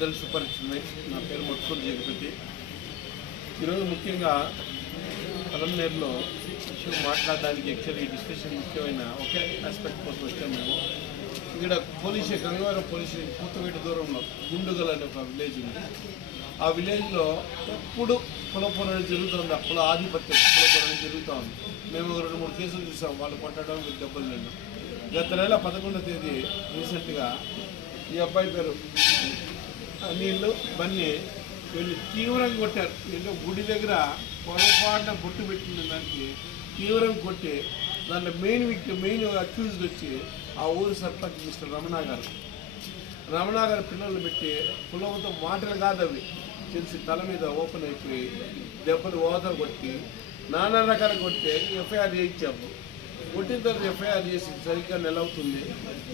పెద్దలు సుపరిచితమే. నా పేరు మత్కూరు జగపతి. ఈరోజు ముఖ్యంగా పలమనేరులో విషయం మాట్లాడడానికి యాక్చువల్లీ ఈ డిస్కషన్ ముఖ్యమైన ఒకే ఆస్పెక్ట్ కోసం వచ్చాము మేము. ఇక్కడ గంగవరం పోలీస్ స్టేషన్ పూర్తివేట దూరంలో గుండుగల్ అనే ఒక విలేజ్ ఉంది. ఆ విలేజ్లో ఎప్పుడు కులపోరాటం జరుగుతుంది, కుల ఆధిపత్యం కులపోరాటం జరుగుతూ ఉంది. మేము 2-3 కేసులు చూసాం, వాళ్ళు కొట్టడం దెబ్బలు తినడం. గత నెల 11వ తేదీ రీసెంట్గా ఈ అబ్బాయి పేరు నీళ్ళు బన్నీ వీళ్ళు తీవ్రంగా కొట్టారు. ఏంటో గుడి దగ్గర పొరపాటున బొట్టు పెట్టిన దానికి తీవ్రంగా కొట్టి దాంట్లో మెయిన్ అక్యూజ్డ్ వచ్చి ఆ ఊరు సర్పంచ్ మిస్టర్ రమణ గారు పిల్లల్ని పెట్టి కులంతో మాటలు కాదు అవి తెలిసి తల మీద ఓపెన్ అయిపోయి దెబ్బలు ఓద కొట్టి నానా రకాలు కొట్టి ఎఫ్ఐఆర్ చేయించాము. కొట్టిన తర్వాత ఎఫ్ఐఆర్ చేసి సరిగ్గా నెల అవుతుంది.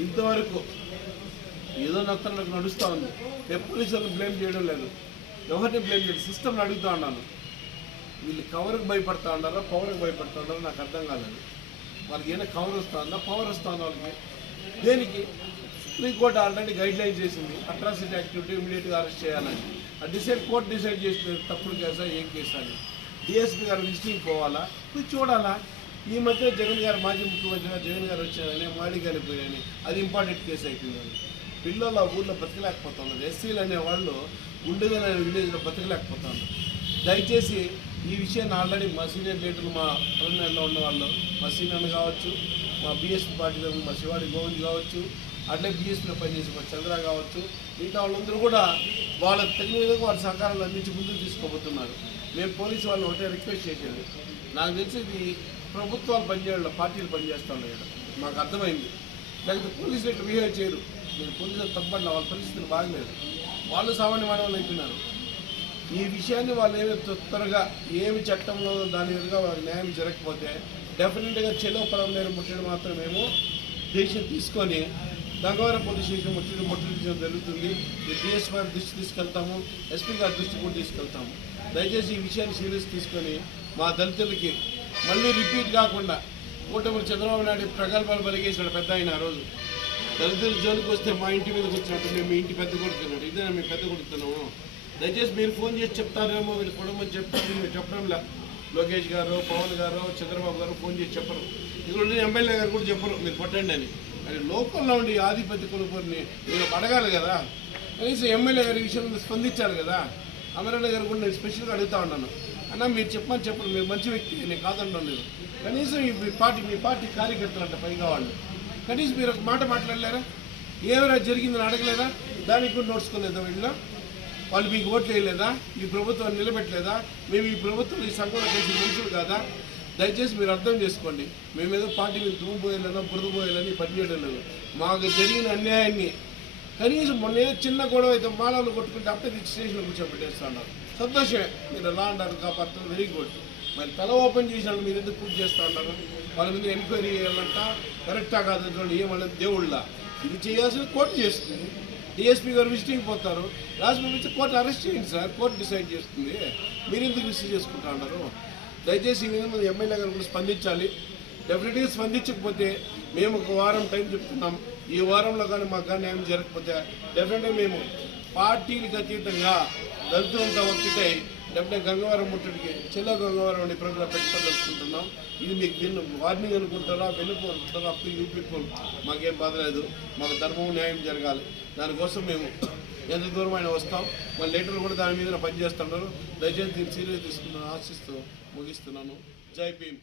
ఇంతవరకు ఏదో నత్తలకు నడుస్తూ ఉంది. నేను పోలీసులను బ్లేమ్ చేయడం లేదు, ఎవరిని బ్లేమ్ చేయడం, సిస్టమ్ని అడుగుతూ ఉన్నాను. వీళ్ళు కవర్కి భయపడతా ఉన్నారా, పవర్కి భయపడతా ఉన్నారో నాకు అర్థం కాలేదు. వాళ్ళకి ఏమైనా కవర్ వస్తూ ఉందా, పవర్ వస్తూ ఉందా వాళ్ళకి? దేనికి? సుప్రీంకోర్టు ఆల్రెడీ గైడ్ లైన్ చేసింది, అట్రాసిటీ యాక్టివిటీ ఇమీడియట్గా అరెస్ట్ చేయాలని. కోర్టు డిసైడ్ చేసిన తప్పుడు కేసా ఏం కేసా అని డిఎస్పీ గారు విజిటింగ్ పోవాలా, ఇది చూడాలా. ఈ మధ్య జగన్ గారు మాజీ ముఖ్యమంత్రిగా జగన్ గారు వచ్చారని మాడి కలిపోయారని అది ఇంపార్టెంట్ కేసు అయిపోయింది. పిల్లలు ఆ ఊళ్ళో బతకలేకపోతున్నారు. ఎస్సీలు అనేవాళ్ళు గుండెగా విలేజ్లో బతకలేకపోతున్నారు. దయచేసి ఈ విషయాన్ని ఆల్రెడీ మా సీనియర్ లీడర్లు మా పలమనేరులో ఉన్న వాళ్ళు, మా సీనియర్లు కావచ్చు, మా బీఎస్పీ పార్టీ తరఫున మా శివాడి గోవింద్ కావచ్చు, అట్లే బీఎస్పీలో పనిచేసి మా చంద్ర కావచ్చు, మిగతా వాళ్ళందరూ కూడా వాళ్ళ తగిన విధంగా వాళ్ళ సహకారాలు అందించి ముందుకు తీసుకోబోతున్నారు. మేము పోలీసు వాళ్ళు ఒకటే రిక్వెస్ట్ చేసేది, నాకు తెలిసి ఇది ప్రభుత్వాలు పనిచేయడం పార్టీలు పనిచేస్తూ ఉన్నాయి. మాకు అర్థమైంది. లేకపోతే పోలీసులు ఇట్లా బిహేవ్ చేయరు. నేను పోలీసులు తప్పట్ల, వాళ్ళ పరిస్థితులు బాగలేదు, వాళ్ళు సామాన్య మానవులు అయిపోయినారు. ఈ విషయాన్ని వాళ్ళు త్వరగా ఏమి చట్టంలో దాని విధంగా వాళ్ళకి న్యాయం జరగకపోతే డెఫినెట్గా చెలో పలమనేరు ముట్టడి మాత్రం మేము డెసిషన్ తీసుకొని గంగవరం పోలీస్ స్టేషన్ ముట్టడించడం జరుగుతుంది. డిఎస్పీ గారి దృష్టి తీసుకెళ్తాము, ఎస్పీ గారి దృష్టి కూడా తీసుకెళ్తాము. దయచేసి ఈ విషయాన్ని సీరియస్ తీసుకొని మా దళితులకి మళ్ళీ రిపీట్ కాకుండా కూటమి చంద్రబాబు నాయుడు ప్రగల్భాలు బలిగేసినాడు పెద్ద ఆయన. ఆ రోజు దళితుల జోలికి వస్తే మా ఇంటి మీదకి వచ్చినట్టు మేము మీ ఇంటి పెద్ద కొడుతున్నాడు, ఇదే మేము పెద్ద కొడుతున్నాము. దయచేసి మీరు ఫోన్ చేసి చెప్తారేమో, వీళ్ళు కొడమని చెప్తారు, మీరు చెప్పడంలా. లోకేష్ గారు, పవన్ గారు, చంద్రబాబు గారు ఫోన్ చేసి చెప్పరు. ఇక్కడ ఎమ్మెల్యే గారు కూడా చెప్పరు మీరు కొట్టండి అని. అది లోకల్లో ఉండి ఆధిపత్య కులపూరిని మీరు అడగాలి కదా. కనీసం ఎమ్మెల్యే గారి విషయంలో స్పందించారు కదా. అమరన్న గారు కూడా నేను స్పెషల్గా అడుగుతూ ఉన్నాను, అన్న మీరు చెప్పరు, మీరు మంచి వ్యక్తి, నేను కాదంటాను లేదు. కనీసం మీ పార్టీ కార్యకర్తలు అంటే పైగా వాళ్ళు కనీసం మీరు ఒక మాట మాట్లాడలేరా? ఏమైనా జరిగిందని అడగలేదా? దానికి కూడా నోడ్చుకోలేదా? వాళ్ళు మీకు ఓట్లు వేయలేదా? ఈ ప్రభుత్వాన్ని నిలబెట్టలేదా? మేము ఈ ప్రభుత్వం ఈ సంఘంలో చేసిన మనుషులు కాదా? దయచేసి మీరు అర్థం చేసుకోండి. మేమేదో పార్టీ మీద దుమ్ము పోయేలేదా, బురద పోయేలని పనిచేయడం లేదు. మాకు జరిగిన అన్యాయాన్ని కనీసం మొన్న ఏదో చిన్న గొడవ అయితే మాలలు కొట్టుకుంటే అప్పుడే స్టేషన్లో కూర్చోబెట్టేస్తున్నారు. సంతోషమే, మీరు ఎలా అంటారు కాపాడుతున్నారు, వెరీ గుడ్. మరి తల ఓపెన్ చేసినప్పుడు మీరు ఎందుకు పూర్తి చేస్తూ ఉన్నారు? వాళ్ళ మీద ఎంక్వైరీ చేయాలంట, కరెక్టా కాదు ఏమన్నా దేవుళ్ళ. ఇది చేయాల్సిన కోర్టు చేస్తుంది. డిఎస్పీ గారు విజిటింగ్ పోతారు, రాసి పంపించి కోర్టు అరెస్ట్ చేయండి సార్, కోర్టు డిసైడ్ చేస్తుంది. మీరు ఎందుకు రిసీవ్ చేసుకుంటా ఉన్నారు? దయచేసి ఈ విధంగా ఎమ్మెల్యే గారు కూడా స్పందించాలి. డెఫినెట్గా స్పందించకపోతే మేము ఒక వారం టైం చెప్తున్నాం. ఈ వారంలో కానీ మాకు కానీ న్యాయం జరగకపోతే డెఫినెట్గా మేము పార్టీలకు అతీతంగా దళితులంతా ఒక్కటై డెఫినెట్ గంగవరం ముట్టడికి చెల్లో గంగవరం అనే ప్రోగ్రాం పెట్టుకోదలుచుకుంటున్నాం. ఇది మీకు దీన్ని వార్నింగ్ అనుకుంటారా, వెనుక అనుకుంటారా, అప్ టు యూ పీపుల్. మాకేం బాధ లేదు, మాకు ధర్మం న్యాయం జరగాలి. దానికోసం మేము ఎంత దూరమైన వస్తాం. మన లీడర్లు కూడా దాని మీద పనిచేస్తున్నారు. దయచేసి దీన్ని సీరియస్ తీసుకున్నాను ఆశిస్తూ ముగిస్తున్నాను. జై భీమ్.